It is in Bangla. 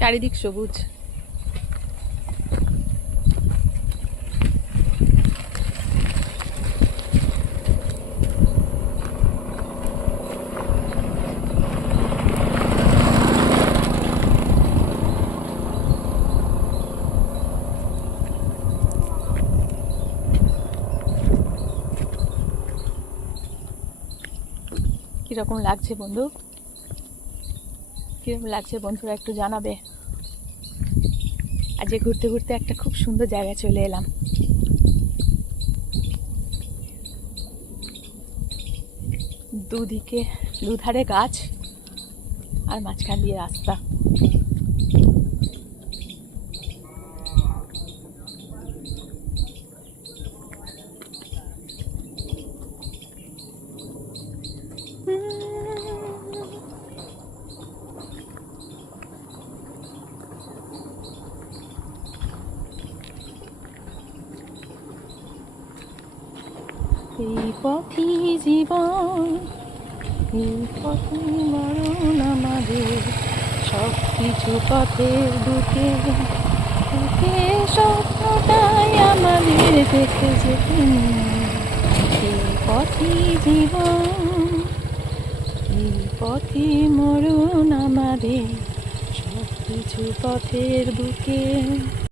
চারিদিক সবুজ। কিরকম লাগছে বন্ধু, কিরকম লাগছে বন্ধুরা একটু জানাবে। আজকে ঘুরতে ঘুরতে একটা খুব সুন্দর জায়গায় চলে এলাম। দুদিকে দুধারে গাছ আর মাঝখান দিয়ে রাস্তা। এই পথই জীবন, এই পথই মরণ আমাদের, সব কিছু পথের বুকে বুকে স্বপ্নটাই আমাদের দেখে যেতে। এই পথই জীবন, এই পথই মরণ আমাদের, সব কিছু পথের বুকে।